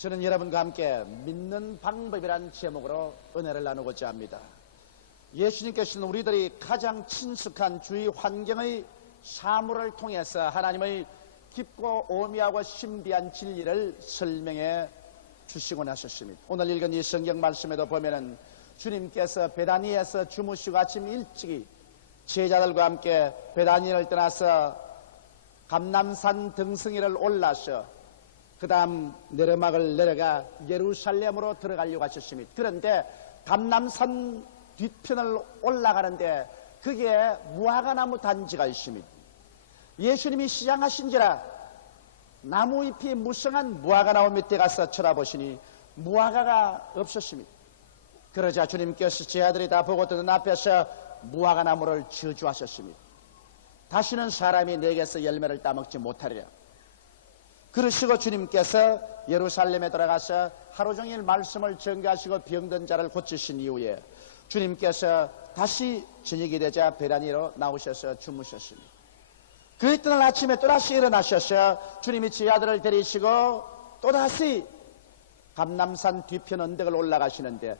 저는 여러분과 함께 믿는 방법이란 제목으로 은혜를 나누고자 합니다. 예수님께서는 우리들이 가장 친숙한 주위 환경의 사물을 통해서 하나님의 깊고 오묘하고 신비한 진리를 설명해 주시곤 하셨습니다. 오늘 읽은 이 성경 말씀에도 보면은 주님께서 베다니에서 주무시고 아침 일찍이 제자들과 함께 베다니를 떠나서 감람산 등성이를 올라서 그 다음 내리막을 내려가 예루살렘으로 들어가려고 하셨습니다. 그런데 감람산 뒤편을 올라가는데 거기에 무화과나무 단지가 있습니다. 예수님이 시장하신지라 나무잎이 무성한 무화과나무 밑에 가서 쳐다보시니 무화과가 없었습니다. 그러자 주님께서 제 아들이 다 보고 듣는 앞에서 무화과나무를 저주하셨습니다. 다시는 사람이 내게서 열매를 따먹지 못하리라. 그러시고 주님께서 예루살렘에 들어가서 하루 종일 말씀을 전가하시고 병든 자를 고치신 이후에 주님께서 다시 저녁이 되자 베다니로 나오셔서 주무셨습니다. 그 이튿날 아침에 또다시 일어나셔서 주님이 제 아들을 데리시고 또다시 감람산 뒤편 언덕을 올라가시는데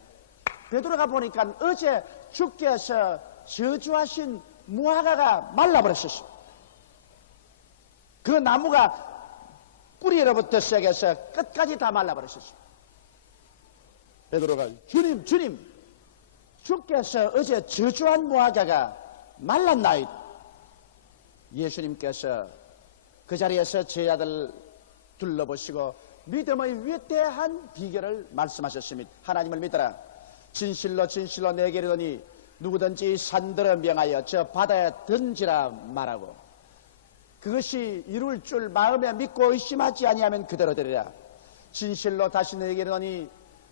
베드로가 보니까 어제 주께서 저주하신 무화과가 말라버렸습니다. 그 나무가 뿌리로부터 시작해서 끝까지 다 말라버렸습니다. 베드로가 주님 주께서 어제 저주한 무화과가 말랐나이다. 예수님께서 그 자리에서 제 아들 둘러보시고 믿음의 위대한 비결을 말씀하셨습니다. 하나님을 믿어라. 진실로 진실로 내게 이르노니 누구든지 산들어 명하여 저 바다에 던지라 말하고 그것이 이룰 줄 마음에 믿고 의심하지 아니하면 그대로 되리라. 진실로 다시 내게 이르노니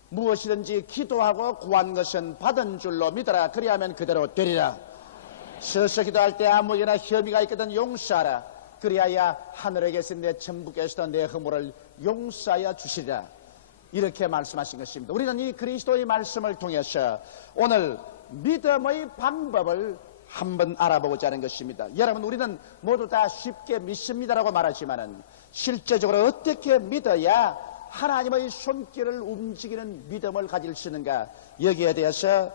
무엇이든지 기도하고 구한 것은 받은 줄로 믿어라. 그리하면 그대로 되리라. 서서 기도할 때 아무에게나 혐의가 있거든 용서하라. 그리하여 하늘에 계신 내 천부께서도 내 허물을 용서하여 주시리라. 이렇게 말씀하신 것입니다. 우리는 이 그리스도의 말씀을 통해서 오늘 믿음의 방법을 한번 알아보고자 하는 것입니다. 여러분, 우리는 모두 다 쉽게 믿습니다라고 말하지만은 실제적으로 어떻게 믿어야 하나님의 손길을 움직이는 믿음을 가질 수 있는가, 여기에 대해서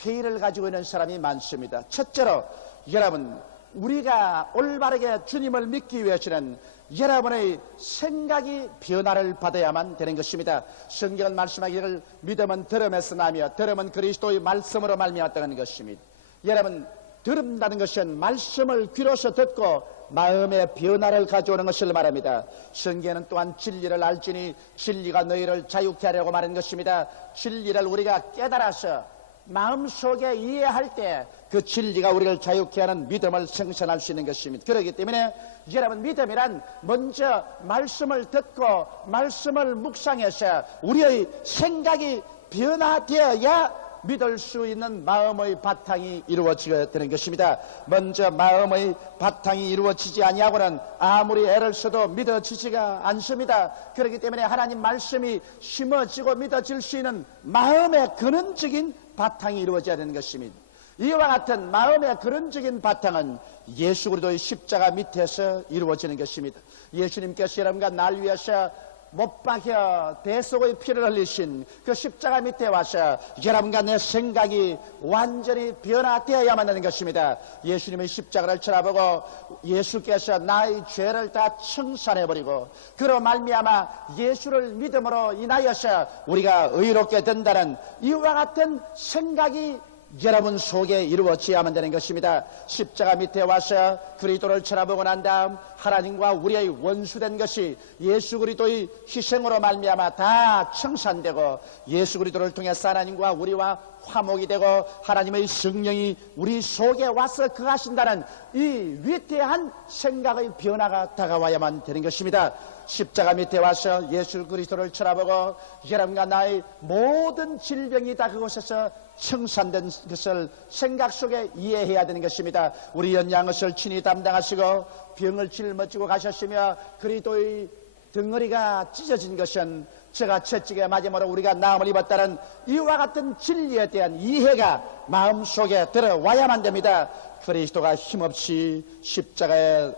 회의를 가지고 있는 사람이 많습니다. 첫째로 여러분, 우리가 올바르게 주님을 믿기 위해서는 여러분의 생각이 변화를 받아야만 되는 것입니다. 성경은 말씀하기를 믿음은 들음에서 나며 들음은 그리스도의 말씀으로 말미암았다는 것입니다. 여러분, 들은다는 것은 말씀을 귀로서 듣고 마음의 변화를 가져오는 것을 말합니다. 성경은 또한 진리를 알지니 진리가 너희를 자유케 하려고 말하는 것입니다. 진리를 우리가 깨달아서 마음속에 이해할 때 그 진리가 우리를 자유케 하는 믿음을 생산할 수 있는 것입니다. 그렇기 때문에 여러분, 믿음이란 먼저 말씀을 듣고 말씀을 묵상해서 우리의 생각이 변화되어야 믿을 수 있는 마음의 바탕이 이루어지게 되는 것입니다. 먼저 마음의 바탕이 이루어지지 아니하고는 아무리 애를 써도 믿어지지가 않습니다. 그렇기 때문에 하나님 말씀이 심어지고 믿어질 수 있는 마음의 근원적인 바탕이 이루어져야 되는 것입니다. 이와 같은 마음의 근원적인 바탕은 예수 그리스도의 십자가 밑에서 이루어지는 것입니다. 예수님께서 여러분과 날 위해서 못 박혀 대속의 피를 흘리신 그 십자가 밑에 와서 여러분과 내 생각이 완전히 변화되어야만 하는 것입니다. 예수님의 십자가를 쳐다보고 예수께서 나의 죄를 다 청산해버리고 그로 말미암아 예수를 믿음으로 인하여서 우리가 의롭게 된다는 이와 같은 생각이 여러분 속에 이루어져야만 되는 것입니다. 십자가 밑에 와서 그리스도를 쳐다보고 난 다음 하나님과 우리의 원수된 것이 예수 그리스도의 희생으로 말미암아 다 청산되고 예수 그리스도를 통해서 하나님과 우리와 화목이 되고 하나님의 성령이 우리 속에 와서 거하신다는 이 위대한 생각의 변화가 다가와야만 되는 것입니다. 십자가 밑에 와서 예수 그리스도를 쳐다보고 여러분과 나의 모든 질병이 다 그곳에서 청산된 것을 생각 속에 이해해야 되는 것입니다. 우리 연양것을 친히 담당하시고 병을 짊어지고 가셨으며 그리스도의 덩어리가 찢어진 것은 제가 채찍에 맞음으로 우리가 나음을 입었다는 이와 같은 진리에 대한 이해가 마음속에 들어와야만 됩니다. 그리스도가 힘없이 십자가에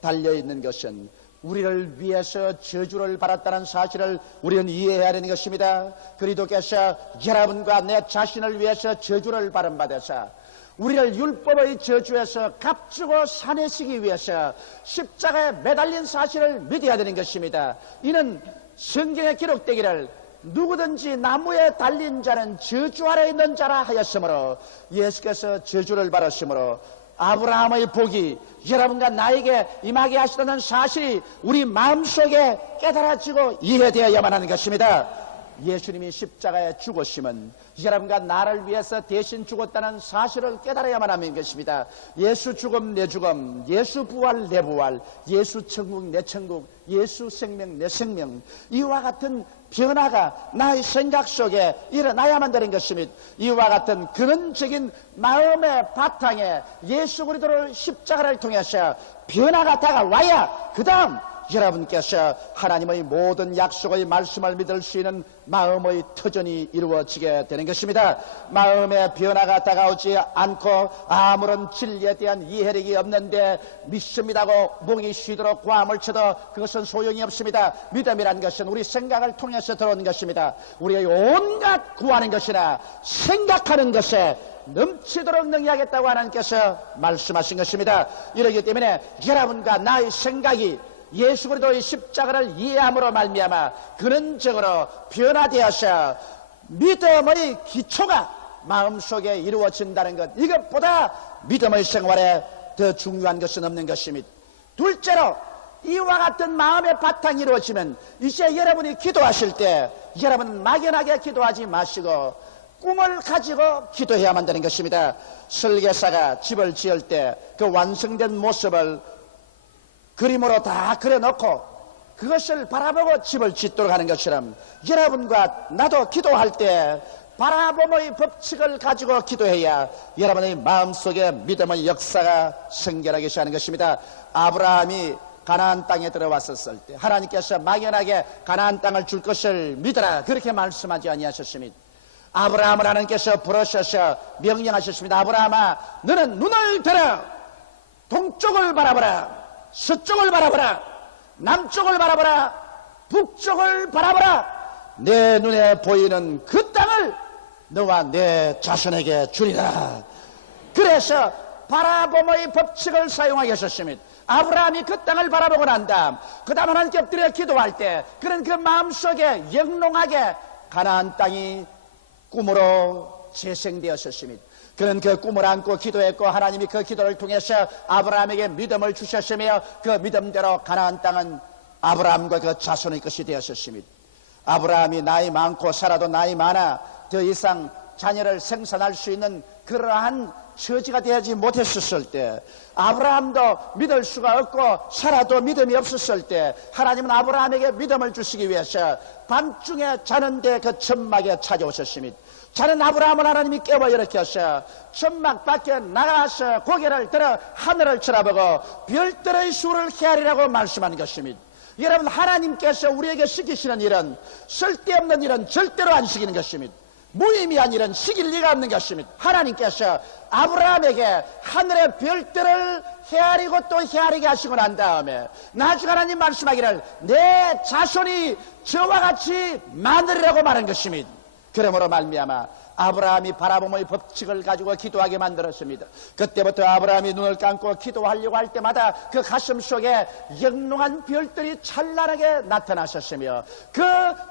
달려있는 것은 우리를 위해서 저주를 받았다는 사실을 우리는 이해해야 되는 것입니다. 그리스도께서 여러분과 내 자신을 위해서 저주를 받은 바 되사 우리를 율법의 저주에서 값주고 사내시기 위해서 십자가에 매달린 사실을 믿어야 되는 것입니다. 이는 성경에 기록되기를 누구든지 나무에 달린 자는 저주 아래 있는 자라 하였으므로 예수께서 저주를 받았으므로 아브라함의 복이 여러분과 나에게 임하게 하시다는 사실이 우리 마음속에 깨달아지고 이해되어야만 하는 것입니다. 예수님이 십자가에 죽으심은 여러분과 나를 위해서 대신 죽었다는 사실을 깨달아야만 하는 것입니다. 예수 죽음 내 죽음, 예수 부활 내 부활, 예수 천국 내 천국, 예수 생명 내 생명, 이와 같은 변화가 나의 생각 속에 일어나야만 되는 것입니다. 이와 같은 근원적인 마음의 바탕에 예수 그리스도를 십자가를 통해서 변화가 다가와야 그 다음 여러분께서 하나님의 모든 약속의 말씀을 믿을 수 있는 마음의 터전이 이루어지게 되는 것입니다. 마음의 변화가 다가오지 않고 아무런 진리에 대한 이해력이 없는데 믿습니다고 목이 쉬도록 고함을 쳐도 그것은 소용이 없습니다. 믿음이라는 것은 우리 생각을 통해서 들어오는 것입니다. 우리의 온갖 구하는 것이나 생각하는 것에 넘치도록 능히하겠다고 하나님께서 말씀하신 것입니다. 이러기 때문에 여러분과 나의 생각이 예수 그리스도의 십자가를 이해함으로 말미암아 근원적으로 변화되어서 믿음의 기초가 마음속에 이루어진다는 것, 이것보다 믿음의 생활에 더 중요한 것은 없는 것입니다. 둘째로 이와 같은 마음의 바탕이 이루어지면 이제 여러분이 기도하실 때 여러분은 막연하게 기도하지 마시고 꿈을 가지고 기도해야만 되는 것입니다. 설계사가 집을 지을 때 그 완성된 모습을 그림으로 다 그려놓고 그것을 바라보고 집을 짓도록 하는 것처럼 여러분과 나도 기도할 때 바라봄의 법칙을 가지고 기도해야 여러분의 마음속에 믿음의 역사가 생겨나게 하는 것입니다. 아브라함이 가나안 땅에 들어왔었을 때 하나님께서 막연하게 가나안 땅을 줄 것을 믿어라 그렇게 말씀하지 아니하셨습니다. 아브라함을 하나님께서 부르셔서 명령하셨습니다. 아브라함아, 너는 눈을 들어 동쪽을 바라보라, 서쪽을 바라보라, 남쪽을 바라보라, 북쪽을 바라보라. 내 눈에 보이는 그 땅을 너와 내 자손에게 주리라. 그래서 바라봄의 법칙을 사용하게 하셨습니다. 아브라함이 그 땅을 바라보고 난 다음 그 다음 하나님께 엎드려 기도할 때 그는 그 마음속에 영롱하게 가나안 땅이 꿈으로 재생되었습니다. 그는 그 꿈을 안고 기도했고 하나님이 그 기도를 통해서 아브라함에게 믿음을 주셨으며 그 믿음대로 가나안 땅은 아브라함과 그 자손의 것이 되었습니다. 아브라함이 나이 많고 살아도 나이 많아 더 이상 자녀를 생산할 수 있는 그러한 처지가 되지 못했었을 때, 아브라함도 믿을 수가 없고 살아도 믿음이 없었을 때 하나님은 아브라함에게 믿음을 주시기 위해서 밤중에 자는데 그 천막에 찾아오셨습니다. 자는 아브라함을 하나님이 깨워 일으켜서 천막 밖에 나가서 고개를 들어 하늘을 쳐다보고 별들의 수를 헤아리라고 말씀하는 것입니다. 여러분, 하나님께서 우리에게 시키시는 일은 쓸데없는 일은 절대로 안 시키는 것입니다. 무의미한 일은 시킬 리가 없는 것입니다. 하나님께서 아브라함에게 하늘의 별들을 헤아리고 또 헤아리게 하시고 난 다음에 나중에 하나님 말씀하기를 내 자손이 저와 같이 많으리라고 말한 것입니다. 그러므로 말미암아 아브라함이 바라봄의 법칙을 가지고 기도하게 만들었습니다. 그때부터 아브라함이 눈을 감고 기도하려고 할 때마다 그 가슴 속에 영롱한 별들이 찬란하게 나타나셨으며 그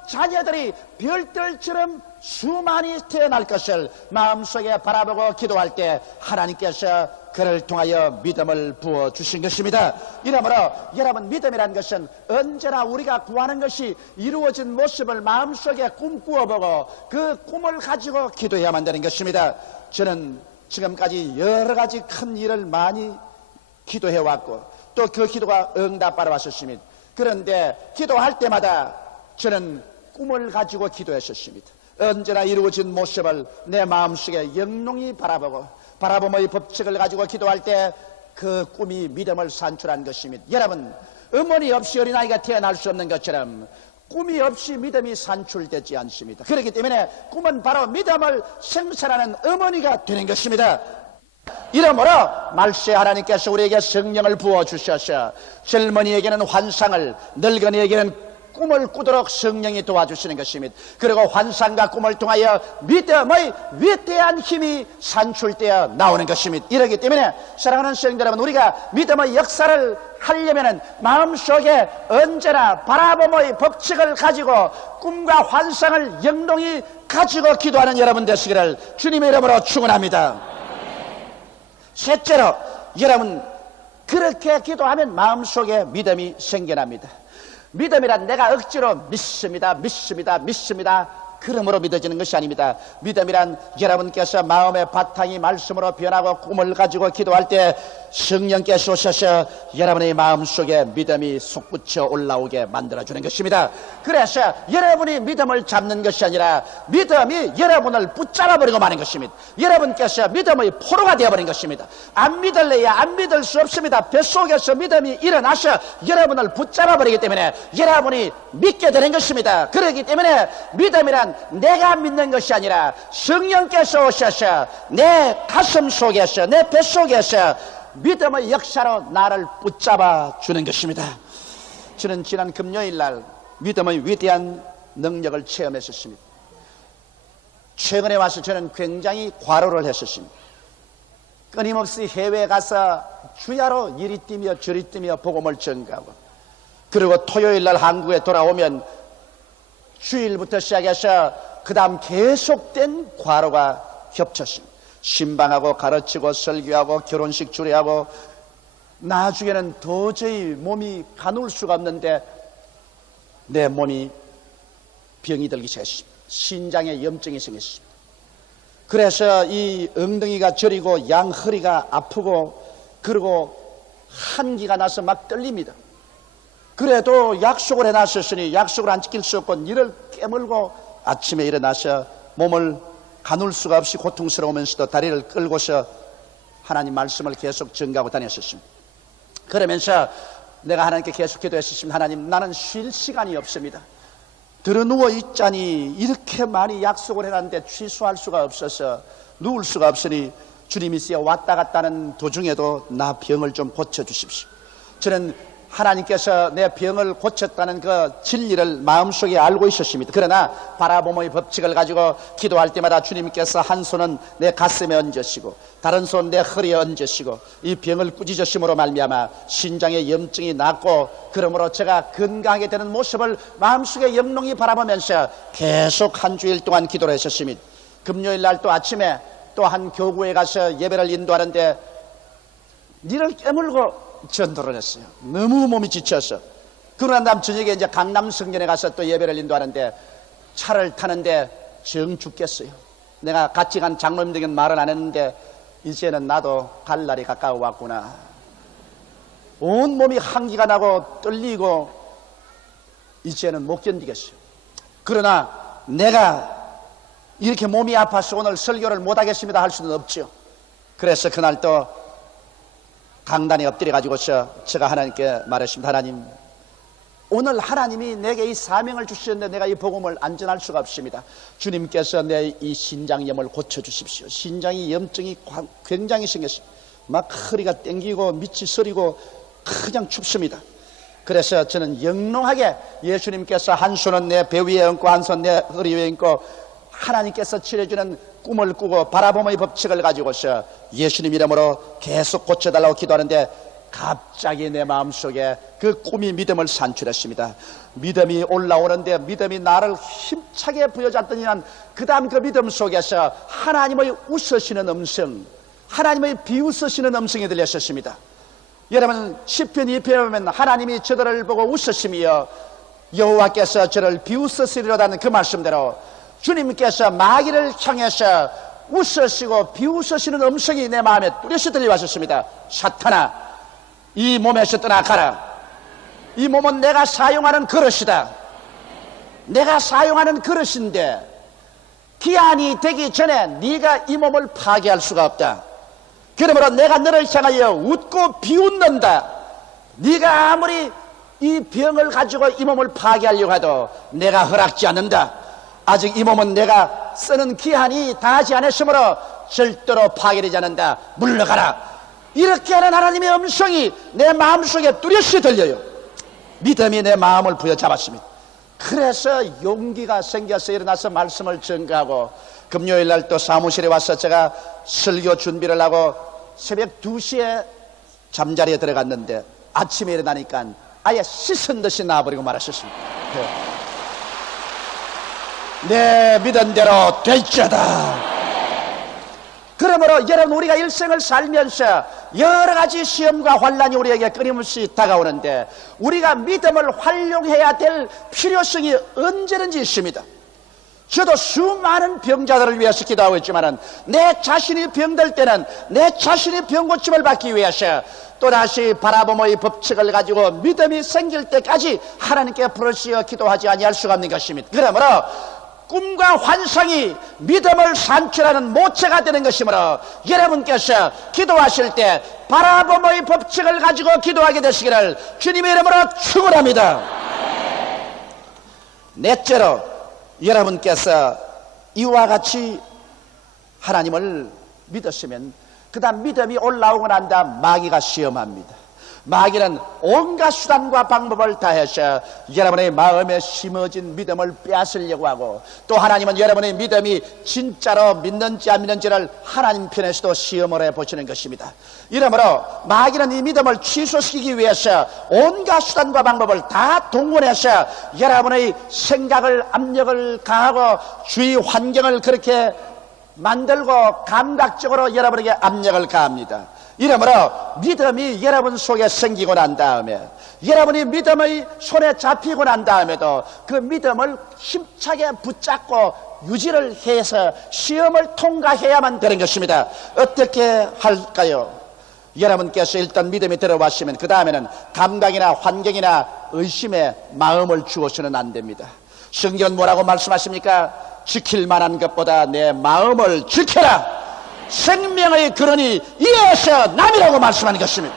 자녀들이 별들처럼 수많이 태어날 것을 마음속에 바라보고 기도할 때 하나님께서 그를 통하여 믿음을 부어주신 것입니다. 이러므로 여러분, 믿음이라는 것은 언제나 우리가 구하는 것이 이루어진 모습을 마음속에 꿈꾸어보고 그 꿈을 가지고 기도해야만 되는 것입니다. 저는 지금까지 여러 가지 큰 일을 많이 기도해왔고 또 그 기도가 응답받아 왔었습니다. 그런데 기도할 때마다 저는 꿈을 가지고 기도했었습니다. 언제나 이루어진 모습을 내 마음속에 영롱히 바라봄의 법칙을 가지고 기도할 때 그 꿈이 믿음을 산출한 것입니다. 여러분, 어머니 없이 어린아이가 태어날 수 없는 것처럼 꿈이 없이 믿음이 산출되지 않습니다. 그렇기 때문에 꿈은 바로 믿음을 생산하는 어머니가 되는 것입니다. 이러므로 말세 하나님께서 우리에게 성령을 부어주셔서 젊은이에게는 환상을, 늙은이에게는 꿈을 꾸도록 성령이 도와주시는 것입니다. 그리고 환상과 꿈을 통하여 믿음의 위대한 힘이 산출되어 나오는 것입니다. 이러기 때문에 사랑하는 성도 여러분, 우리가 믿음의 역사를 하려면 마음속에 언제나 바라봄의 법칙을 가지고 꿈과 환상을 영롱히 가지고 기도하는 여러분 되시기를 주님의 이름으로 축원합니다. 셋째로, 여러분 그렇게 기도하면 마음속에 믿음이 생겨납니다. 믿음이란 내가 억지로 믿습니다, 그러므로 믿어지는 것이 아닙니다. 믿음이란 여러분께서 마음의 바탕이 말씀으로 변하고 꿈을 가지고 기도할 때 성령께서 오셔서 여러분의 마음속에 믿음이 솟구쳐 올라오게 만들어주는 것입니다. 그래서 여러분이 믿음을 잡는 것이 아니라 믿음이 여러분을 붙잡아버리고 마는 것입니다. 여러분께서 믿음의 포로가 되어버린 것입니다. 안 믿을래야 안 믿을 수 없습니다. 뱃속에서 믿음이 일어나서 여러분을 붙잡아버리기 때문에 여러분이 믿게 되는 것입니다. 그렇기 때문에 믿음이란 내가 믿는 것이 아니라 성령께서 오셔서 내 가슴 속에서, 내 뱃속에서 믿음의 역사로 나를 붙잡아 주는 것입니다. 저는 지난 금요일 날 믿음의 위대한 능력을 체험했었습니다. 최근에 와서 저는 굉장히 과로를 했었습니다. 끊임없이 해외에 가서 주야로 이리 뛰며 저리 뛰며 복음을 전가하고, 그리고 토요일 날 한국에 돌아오면 주일부터 시작해서 그 다음 계속된 과로가 겹쳤습니다. 신방하고 가르치고 설교하고 결혼식 주례하고, 나중에는 도저히 몸이 가눌 수가 없는데 내 몸이 병이 들기 시작했습니다. 신장에 염증이 생겼습니다. 그래서 이 엉덩이가 저리고 양 허리가 아프고, 그리고 한기가 나서 막 떨립니다. 그래도 약속을 해놨었으니 약속을 안 지킬 수 없고 이를 깨물고 아침에 일어나서 몸을 가눌 수가 없이 고통스러우면서도 다리를 끌고서 하나님 말씀을 계속 전가하고 다녔었습니다. 그러면서 내가 하나님께 계속 기도했었습니다. 하나님, 나는 쉴 시간이 없습니다. 들어누워 있자니 이렇게 많이 약속을 해놨는데 취소할 수가 없어서 누울 수가 없으니 주님이시여 왔다 갔다 하는 도중에도 나 병을 좀 고쳐주십시오. 저는 하나님께서 내 병을 고쳤다는 그 진리를 마음속에 알고 있었습니다. 그러나 바라봄의 법칙을 가지고 기도할 때마다 주님께서 한 손은 내 가슴에 얹으시고 다른 손 내 허리에 얹으시고 이 병을 꾸짖으심으로 말미암아 신장에 염증이 낫고, 그러므로 제가 건강하게 되는 모습을 마음속에 영롱히 바라보면서 계속 한 주일 동안 기도를 했었습니다. 금요일 날 또 아침에 또 한 교구에 가서 예배를 인도하는데 니를 깨물고 전도를 했어요. 너무 몸이 지쳐서. 그러고 난 저녁에 이제 강남 성전에 가서 또 예배를 인도하는데 차를 타는데 정 죽겠어요. 내가 같이 간 장로님들에게는 말은 안 했는데 이제는 나도 갈 날이 가까워 왔구나. 온 몸이 한기가 나고 떨리고 이제는 못 견디겠어요. 그러나 내가 이렇게 몸이 아파서 오늘 설교를 못 하겠습니다 할 수는 없죠. 그래서 그날 또 강단에 엎드려 가지고서 제가 하나님께 말했습니다. 하나님, 오늘 하나님이 내게 이 사명을 주셨는데 내가 이 복음을 안전할 수가 없습니다. 주님께서 내 이 신장염을 고쳐주십시오. 신장이 염증이 굉장히 생겼습니다. 막 허리가 땡기고 밑이 서리고 그냥 춥습니다. 그래서 저는 영롱하게 예수님께서 한 손은 내 배 위에 얹고 한 손 내 허리 위에 얹고 하나님께서 치러주는 꿈을 꾸고 바라봄의 법칙을 가지고서 예수님 이름으로 계속 고쳐달라고 기도하는데 갑자기 내 마음속에 그 꿈이 믿음을 산출했습니다. 믿음이 올라오는데 믿음이 나를 힘차게 부여잡더니 그 다음 그 믿음 속에서 하나님의 웃으시는 음성, 하나님의 비웃으시는 음성이 들렸었습니다. 여러분 시편 2편에 보면 하나님이 저들을 보고 웃으시며 여호와께서 저를 비웃으시리로다는 그 말씀대로 주님께서 마귀를 향해서 웃으시고 비웃으시는 음성이 내 마음에 뚜렷이 들려왔었습니다. 사탄아, 이 몸에서 떠나가라. 이 몸은 내가 사용하는 그릇이다. 내가 사용하는 그릇인데 기한이 되기 전에 네가 이 몸을 파괴할 수가 없다. 그러므로 내가 너를 향하여 웃고 비웃는다. 네가 아무리 이 병을 가지고 이 몸을 파괴하려고 해도 내가 허락지 않는다. 아직 이 몸은 내가 쓰는 기한이 다하지 않았으므로 절대로 파괴되지 않는다. 물러가라. 이렇게 하는 하나님의 음성이 내 마음속에 뚜렷이 들려요. 믿음이 내 마음을 부여잡았습니다. 그래서 용기가 생겨서 일어나서 말씀을 전가하고, 금요일날 또 사무실에 와서 제가 설교 준비를 하고 새벽 2시에 잠자리에 들어갔는데 아침에 일어나니까 아예 씻은 듯이 나와버리고 말하셨습니다. 내 믿은 대로 될지어다. 그러므로 여러분, 우리가 일생을 살면서 여러 가지 시험과 환난이 우리에게 끊임없이 다가오는데 우리가 믿음을 활용해야 될 필요성이 언제든지 있습니다. 저도 수많은 병자들을 위해서 기도하고 있지만 내 자신이 병들 때는 내 자신이 병고침을 받기 위해서 또다시 바라봄의 법칙을 가지고 믿음이 생길 때까지 하나님께 부르시어 기도하지 아니할 수가 없는 것입니다. 그러므로 꿈과 환상이 믿음을 산출하는 모체가 되는 것이므로 여러분께서 기도하실 때 바라봄의 법칙을 가지고 기도하게 되시기를 주님의 이름으로 축원합니다. 넷째로, 여러분께서 이와 같이 하나님을 믿으시면 그 다음 믿음이 올라오고 난 다음 마귀가 시험합니다. 마귀는 온갖 수단과 방법을 다해서 여러분의 마음에 심어진 믿음을 빼앗으려고 하고, 또 하나님은 여러분의 믿음이 진짜로 믿는지 안 믿는지를 하나님 편에서도 시험을 해보시는 것입니다. 이러므로 마귀는 이 믿음을 취소시키기 위해서 온갖 수단과 방법을 다 동원해서 여러분의 생각을, 압력을 가하고 주위 환경을 그렇게 만들고 감각적으로 여러분에게 압력을 가합니다. 이러므로 믿음이 여러분 속에 생기고 난 다음에, 여러분이 믿음의 손에 잡히고 난 다음에도 그 믿음을 힘차게 붙잡고 유지를 해서 시험을 통과해야만 되는 것입니다. 어떻게 할까요? 여러분께서 일단 믿음이 들어왔으면 그 다음에는 감각이나 환경이나 의심에 마음을 주어서는 안 됩니다. 성경은 뭐라고 말씀하십니까? 지킬 만한 것보다 내 마음을 지켜라. 생명의 근원이 이에서 남이라고 말씀하는 것입니다.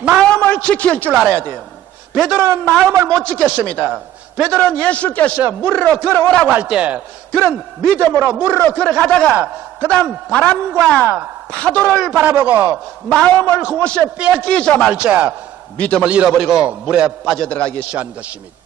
마음을 지킬 줄 알아야 돼요. 베드로는 마음을 못 지켰습니다. 베드로는 예수께서 물으러 걸어오라고 할 때 그는 믿음으로 물으러 걸어가다가 그 다음 바람과 파도를 바라보고 마음을 그곳에 뺏기자마자 믿음을 잃어버리고 물에 빠져들어가기 시작한 것입니다.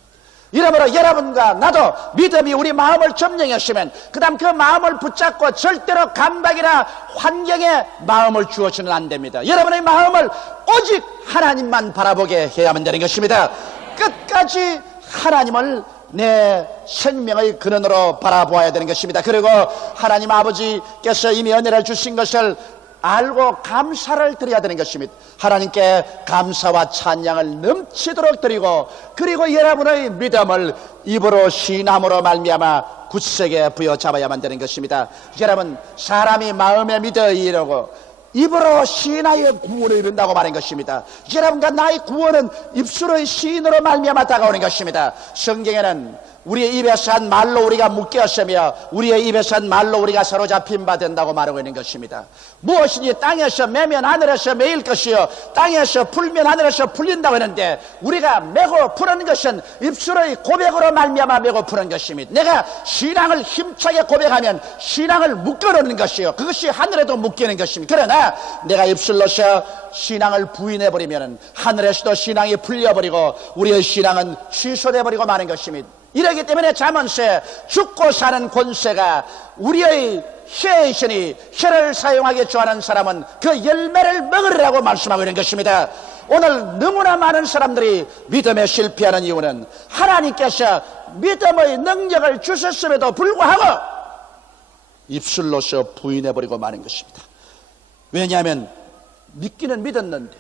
이러므로 여러분과 나도 믿음이 우리 마음을 점령했으면 그 다음 그 마음을 붙잡고 절대로 감각이나 환경에 마음을 주어서는 안 됩니다. 여러분의 마음을 오직 하나님만 바라보게 해야만 되는 것입니다. 끝까지 하나님을 내 생명의 근원으로 바라보아야 되는 것입니다. 그리고 하나님 아버지께서 이미 은혜를 주신 것을 알고 감사를 드려야 되는 것입니다. 하나님께 감사와 찬양을 넘치도록 드리고, 그리고 여러분의 믿음을 입으로 신함으로 말미암아 굳세게 부여잡아야만 되는 것입니다. 여러분, 사람이 마음에 믿어 이르고 입으로 시인하여 구원을 이룬다고 말한 것입니다. 여러분과 나의 구원은 입술의 시인으로 말미암아 다가오는 것입니다. 성경에는 우리의 입에서 한 말로 우리가 묶였으며 우리의 입에서 한 말로 우리가 사로잡힌 바 된다고 말하고 있는 것입니다. 무엇이니 땅에서 매면 하늘에서 매일 것이요 땅에서 풀면 하늘에서 풀린다고 하는데, 우리가 메고 푸는 것은 입술의 고백으로 말미암아 메고 푸는 것입니다. 내가 신앙을 힘차게 고백하면 신앙을 묶어놓는 것이요 그것이 하늘에도 묶이는 것입니다. 그러나 내가 입술로서 신앙을 부인해버리면 하늘에서도 신앙이 풀려버리고 우리의 신앙은 취소돼버리고 마는 것입니다. 이러기 때문에 잠언세 죽고 사는 권세가 우리의 혀에 있으니 혀를 사용하기 좋아하는 사람은 그 열매를 먹으리라고 말씀하고 있는 것입니다. 오늘 너무나 많은 사람들이 믿음에 실패하는 이유는 하나님께서 믿음의 능력을 주셨음에도 불구하고 입술로서 부인해버리고 마는 것입니다. 왜냐하면 믿기는 믿었는데,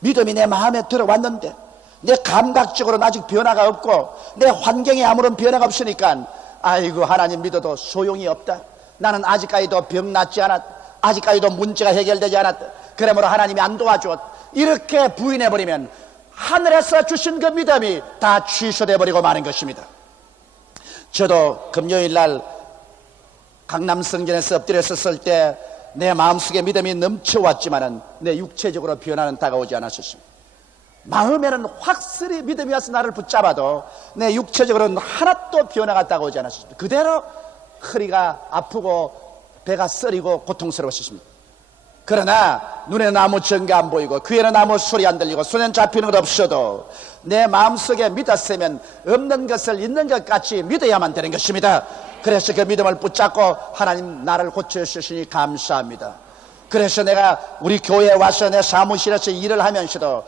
믿음이 내 마음에 들어왔는데 내 감각적으로는 아직 변화가 없고 내 환경에 아무런 변화가 없으니까 아이고 하나님 믿어도 소용이 없다. 나는 아직까지도 병 낫지 않았다. 아직까지도 문제가 해결되지 않았다. 그러므로 하나님이 안 도와주었다. 이렇게 부인해버리면 하늘에서 주신 그 믿음이 다 취소돼버리고 마는 것입니다. 저도 금요일날 강남성전에서 엎드려 섰을 때 내 마음속에 믿음이 넘쳐왔지만은 내 육체적으로 변화는 다가오지 않았었습니다. 마음에는 확실히 믿음이 와서 나를 붙잡아도 내 육체적으로는 하나도 변화가 다가오지 않았습니다. 그대로 허리가 아프고 배가 쓰리고 고통스러우셨습니다. 그러나 눈에는 아무 증거 안 보이고 귀에는 아무 소리 안 들리고 손에는 잡히는 것 없어도 내 마음속에 믿었으면 없는 것을 있는 것 같이 믿어야만 되는 것입니다. 그래서 그 믿음을 붙잡고 하나님 나를 고쳐주시니 감사합니다. 그래서 내가 우리 교회에 와서 내 사무실에서 일을 하면서도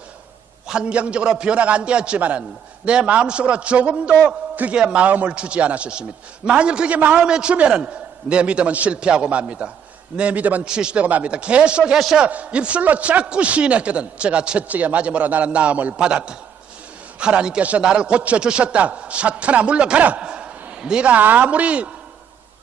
환경적으로 변화가 안 되었지만은 내 마음속으로 조금도 그게 마음을 주지 않았었습니다. 만일 그게 마음에 주면은 내 믿음은 실패하고 맙니다. 내 믿음은 취소되고 맙니다. 계속해서 입술로 자꾸 시인했거든. 제가 채찍에 맞음으로 나는 나음을 받았다. 하나님께서 나를 고쳐주셨다. 사탄아 물러가라. 네가 아무리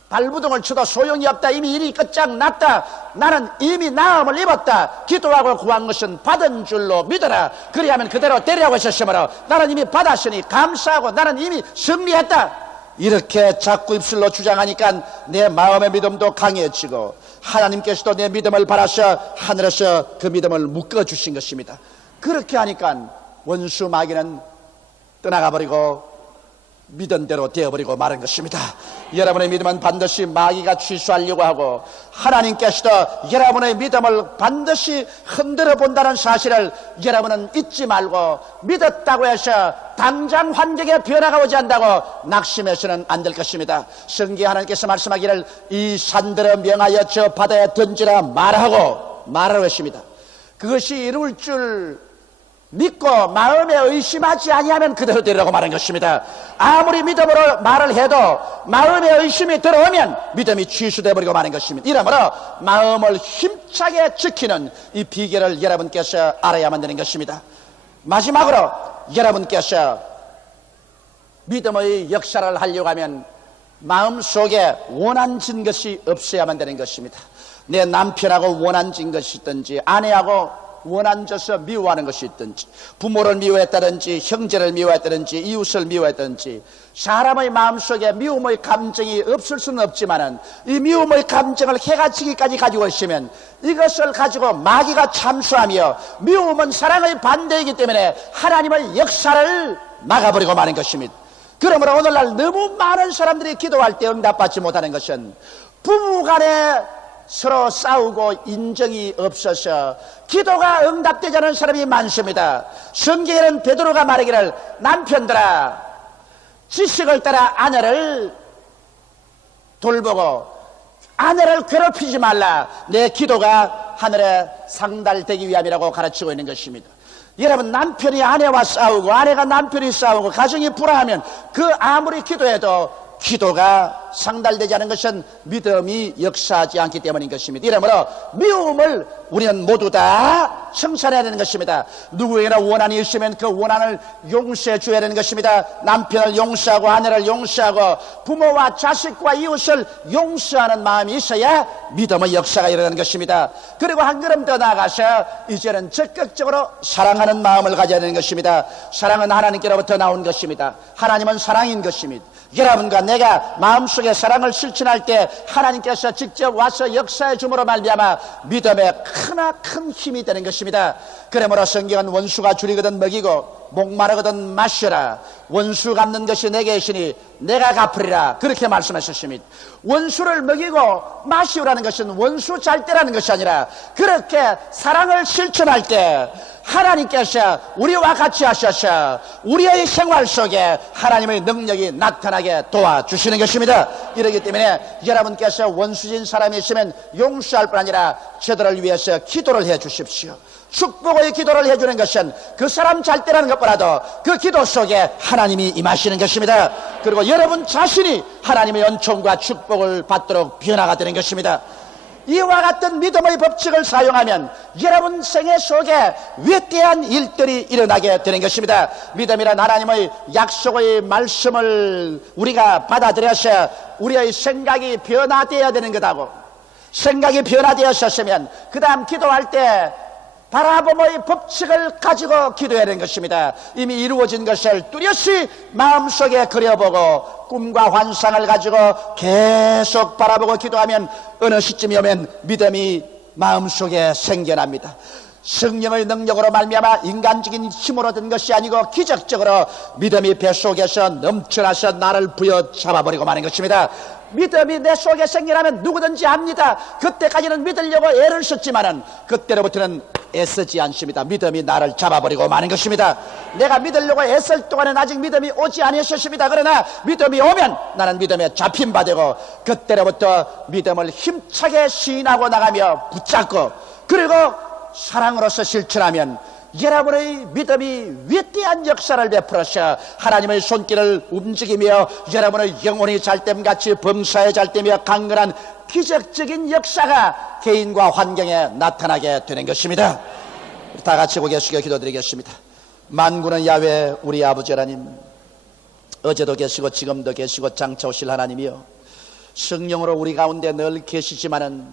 발부둥을 쳐도 소용이 없다. 이미 일이 끝장났다. 나는 이미 나음을 입었다. 기도하고 구한 것은 받은 줄로 믿어라. 그리하면 그대로 되리라고 하셨으므로 나는 이미 받았으니 감사하고 나는 이미 승리했다. 이렇게 자꾸 입술로 주장하니까 내 마음의 믿음도 강해지고 하나님께서도 내 믿음을 바라서 하늘에서 그 믿음을 묶어주신 것입니다. 그렇게 하니까 원수 마귀는 떠나가 버리고 믿은 대로 되어버리고 마른 것입니다. 여러분의 믿음은 반드시 마귀가 취소하려고 하고 하나님께서도 여러분의 믿음을 반드시 흔들어 본다는 사실을 여러분은 잊지 말고 믿었다고 해서 당장 환경에 변화가 오지 않는다고 낙심해서는 안 될 것입니다. 성경에 하나님께서 말씀하기를 이 산들을 명하여 저 바다에 던지라 말하라고 했습니다. 그것이 이룰 줄 믿고 마음에 의심하지 아니하면 그대로 되리라고 말한 것입니다. 아무리 믿음으로 말을 해도 마음에 의심이 들어오면 믿음이 취소되어 버리고 마는 것입니다. 이러므로 마음을 힘차게 지키는 이 비결을 여러분께서 알아야만 되는 것입니다. 마지막으로 여러분께서 믿음의 역사를 하려고 하면 마음속에 원한진 것이 없어야만 되는 것입니다. 내 남편하고 원한진 것이 있든지 아내하고 원한져서 미워하는 것이 있든지 부모를 미워했다든지 형제를 미워했다든지 이웃을 미워했다든지 사람의 마음속에 미움의 감정이 없을 수는 없지만은 이 미움의 감정을 해가지기까지 가지고 있으면 이것을 가지고 마귀가 참수하며 미움은 사랑의 반대이기 때문에 하나님의 역사를 막아버리고 마는 것입니다. 그러므로 오늘날 너무 많은 사람들이 기도할 때 응답받지 못하는 것은 부부간에 서로 싸우고 인정이 없어서 기도가 응답되지 않은 사람이 많습니다. 성경에는 베드로가 말하기를 남편들아 지식을 따라 아내를 돌보고 아내를 괴롭히지 말라. 내 기도가 하늘에 상달되기 위함이라고 가르치고 있는 것입니다. 여러분 남편이 아내와 싸우고 아내가 남편이 싸우고 가정이 불화하면 그 아무리 기도해도 기도가 상달되지 않은 것은 믿음이 역사하지 않기 때문인 것입니다. 이러므로 미움을 우리는 모두 다 청산해야 되는 것입니다. 누구에게나 원한이 있으면 그 원한을 용서해 줘야 되는 것입니다. 남편을 용서하고 아내를 용서하고 부모와 자식과 이웃을 용서하는 마음이 있어야 믿음의 역사가 일어나는 것입니다. 그리고 한 걸음 더 나아가서 이제는 적극적으로 사랑하는 마음을 가져야 되는 것입니다. 사랑은 하나님께로부터 나온 것입니다. 하나님은 사랑인 것입니다. 여러분과 내가 마음속에 사랑을 실천할 때 하나님께서 직접 와서 역사해 줌으로 말미암아 믿음의 크나큰 힘이 되는 것입니다. 그러므로 성경은 원수가 줄이거든 먹이고 목마르거든 마셔라. 원수 갚는 것이 내게 있으니 내가 갚으리라. 그렇게 말씀하셨습니다. 원수를 먹이고 마시우라는 것은 원수 잘 때라는 것이 아니라 그렇게 사랑을 실천할 때 하나님께서 우리와 같이 하셔서 우리의 생활 속에 하나님의 능력이 나타나게 도와주시는 것입니다. 이렇기 때문에 여러분께서 원수진 사람이 있으면 용서할 뿐 아니라 저들을 위해서 기도를 해 주십시오. 축복의 기도를 해주는 것은 그 사람 잘 때라는 것보다도 그 기도 속에 하나님이 임하시는 것입니다. 그리고 여러분 자신이 하나님의 은총과 축복을 받도록 변화가 되는 것입니다. 이와 같은 믿음의 법칙을 사용하면 여러분 생애 속에 위대한 일들이 일어나게 되는 것입니다. 믿음이란 하나님의 약속의 말씀을 우리가 받아들여서 우리의 생각이 변화되어야 되는 것하고 생각이 변화되었었으면 그 다음 기도할 때 바라봄의 법칙을 가지고 기도해야 되는 것입니다. 이미 이루어진 것을 뚜렷이 마음속에 그려보고 꿈과 환상을 가지고 계속 바라보고 기도하면 어느 시점이 오면 믿음이 마음속에 생겨납니다. 성령의 능력으로 말미암아 인간적인 힘으로 된 것이 아니고 기적적으로 믿음이 뱃속에서 넘쳐나서 나를 부여잡아버리고 마는 것입니다. 믿음이 내 속에 생기라면 누구든지 합니다. 그때까지는 믿으려고 애를 썼지만은 그때로부터는 애쓰지 않습니다. 믿음이 나를 잡아버리고 마는 것입니다. 내가 믿으려고 애쓸 동안은 아직 믿음이 오지 않으셨습니다. 그러나 믿음이 오면 나는 믿음에 잡힌 바 되고 그때로부터 믿음을 힘차게 시인하고 나가며 붙잡고 그리고 사랑으로서 실천하면 여러분의 믿음이 위대한 역사를 베풀어서 하나님의 손길을 움직이며 여러분의 영혼이 잘됨같이 범사에 잘되며 강건한 기적적인 역사가 개인과 환경에 나타나게 되는 것입니다. 다 같이 고개 숙여 기도드리겠습니다. 만군의 야훼 우리 아버지 하나님, 어제도 계시고 지금도 계시고 장차 오실 하나님이여, 성령으로 우리 가운데 늘 계시지만은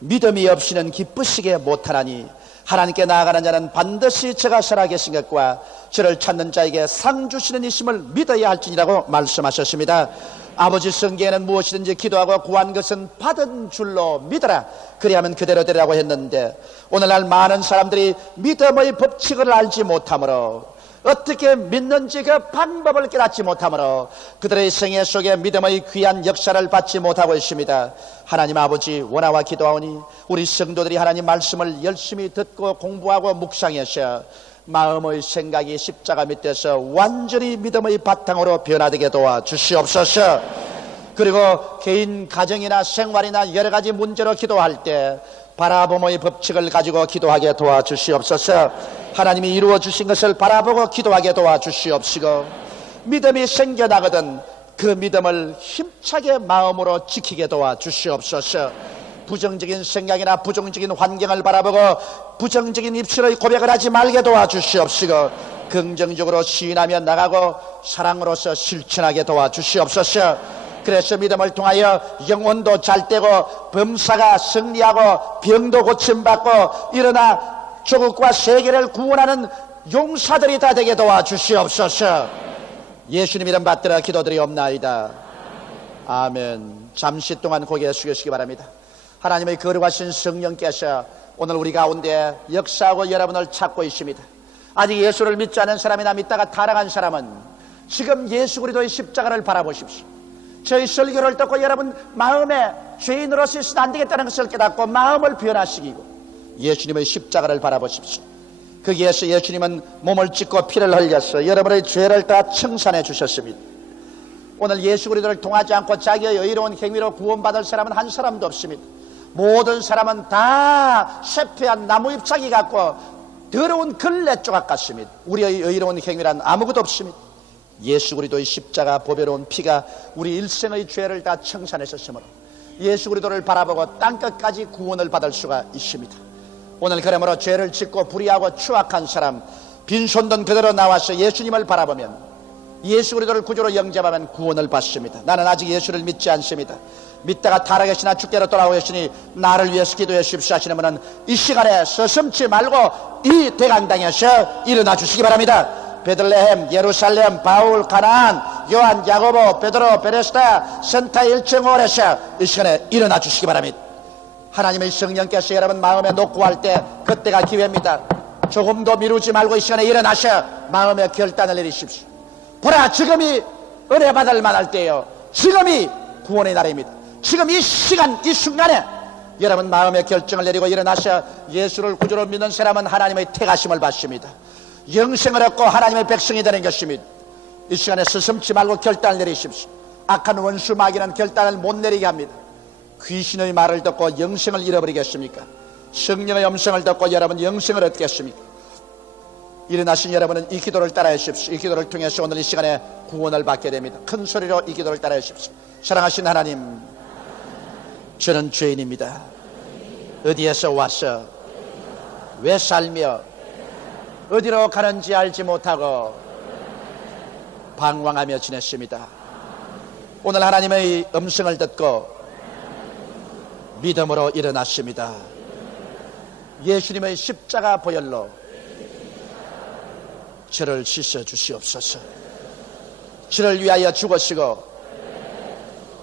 믿음이 없이는 기쁘시게 못하나니 하나님께 나아가는 자는 반드시 저가 살아계신 것과 저를 찾는 자에게 상 주시는 이심을 믿어야 할지니라고 말씀하셨습니다. 아버지, 성경에는 무엇이든지 기도하고 구한 것은 받은 줄로 믿어라, 그리하면 그대로 되라고 했는데 오늘날 많은 사람들이 믿음의 법칙을 알지 못하므로, 어떻게 믿는지 그 방법을 깨닫지 못하므로 그들의 생애 속에 믿음의 귀한 역사를 받지 못하고 있습니다. 하나님 아버지, 원하와 기도하오니 우리 성도들이 하나님 말씀을 열심히 듣고 공부하고 묵상해서 마음의 생각이 십자가 밑에서 완전히 믿음의 바탕으로 변화되게 도와주시옵소서. 그리고 개인 가정이나 생활이나 여러 가지 문제로 기도할 때 바라봄의 법칙을 가지고 기도하게 도와주시옵소서. 하나님이 이루어 주신 것을 바라보고 기도하게 도와주시옵시고, 믿음이 생겨나거든 그 믿음을 힘차게 마음으로 지키게 도와주시옵소서. 부정적인 생각이나 부정적인 환경을 바라보고 부정적인 입술의 고백을 하지 말게 도와주시옵시고, 긍정적으로 시인하며 나가고 사랑으로서 실천하게 도와주시옵소서. 그래서 믿음을 통하여 영혼도 잘되고 범사가 승리하고 병도 고침받고 일어나 조국과 세계를 구원하는 용사들이 다 되게 도와주시옵소서. 예수님 이름 받들어 기도드리옵나이다. 아멘. 잠시 동안 고개 숙이시기 바랍니다. 하나님의 거룩하신 성령께서 오늘 우리 가운데 역사하고 여러분을 찾고 있습니다. 아직 예수를 믿지 않은 사람이나 믿다가 타락한 사람은 지금 예수 그리스도의 십자가를 바라보십시오. 저희 설교를 듣고 여러분 마음에 죄인으로서 있어서는 안 되겠다는 것을 깨닫고 마음을 변화시키고 예수님의 십자가를 바라보십시오. 거기에서 예수님은 몸을 찢고 피를 흘려서 여러분의 죄를 다 청산해 주셨습니다. 오늘 예수 그리스도를 통하지 않고 자기의 의로운 행위로 구원받을 사람은 한 사람도 없습니다. 모든 사람은 다 쇠폐한 나무 잎사귀 같고 더러운 걸레 조각 같습니다. 우리의 의로운 행위란 아무것도 없습니다. 예수 그리스도의 십자가 보배로운 피가 우리 일생의 죄를 다 청산했었으므로 예수 그리스도를 바라보고 땅끝까지 구원을 받을 수가 있습니다. 오늘 그러므로 죄를 짓고 불의하고 추악한 사람 빈손든 그대로 나와서 예수님을 바라보면 예수 그리스도를 구주로 영접하면 구원을 받습니다. 나는 아직 예수를 믿지 않습니다. 믿다가 타락했으나 주께로 돌아오셨으니 나를 위해서 기도해 주십시오 하시는 분은 이 시간에 서슴지 말고 이 대강당에서 일어나 주시기 바랍니다. 베들레헴, 예루살렘, 바울, 가나안, 요한, 야고보, 베드로, 베레스다, 센터 1층 홀에서 이 시간에 일어나 주시기 바랍니다. 하나님의 성령께서 여러분 마음에 놓고 할 때 그때가 기회입니다. 조금도 미루지 말고 이 시간에 일어나셔 마음의 결단을 내리십시오. 보라, 지금이 은혜 받을 만할 때요, 지금이 구원의 날입니다. 지금 이 시간 이 순간에 여러분 마음의 결정을 내리고 일어나셔 예수를 구주로 믿는 사람은 하나님의 택하심을 받습니다. 영생을 얻고 하나님의 백성이 되는 것입니다. 이 시간에 스스럼치 말고 결단을 내리십시오. 악한 원수 마귀는 결단을 못 내리게 합니다. 귀신의 말을 듣고 영생을 잃어버리겠습니까? 성령의 음성을 듣고 여러분 영생을 얻겠습니까? 일어나신 여러분은 이 기도를 따라해 주십시오. 이 기도를 통해서 오늘 이 시간에 구원을 받게 됩니다. 큰 소리로 이 기도를 따라해 주십시오. 사랑하신 하나님, 저는 죄인입니다. 어디에서 와서 왜 살며 어디로 가는지 알지 못하고 방황하며 지냈습니다. 오늘 하나님의 음성을 듣고 믿음으로 일어났습니다. 예수님의 십자가 보혈로 저를 씻어 주시옵소서. 저를 위하여 죽으시고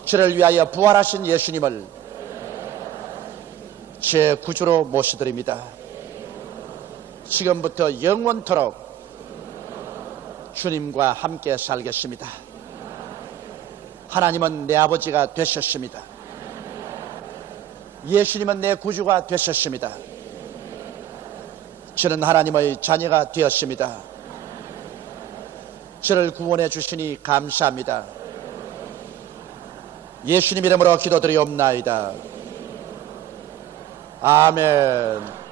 저를 위하여 부활하신 예수님을 제 구주로 모시드립니다. 지금부터 영원토록 주님과 함께 살겠습니다. 하나님은 내 아버지가 되셨습니다. 예수님은 내 구주가 되셨습니다. 저는 하나님의 자녀가 되었습니다. 저를 구원해 주시니 감사합니다. 예수님 이름으로 기도드리옵나이다. 아멘.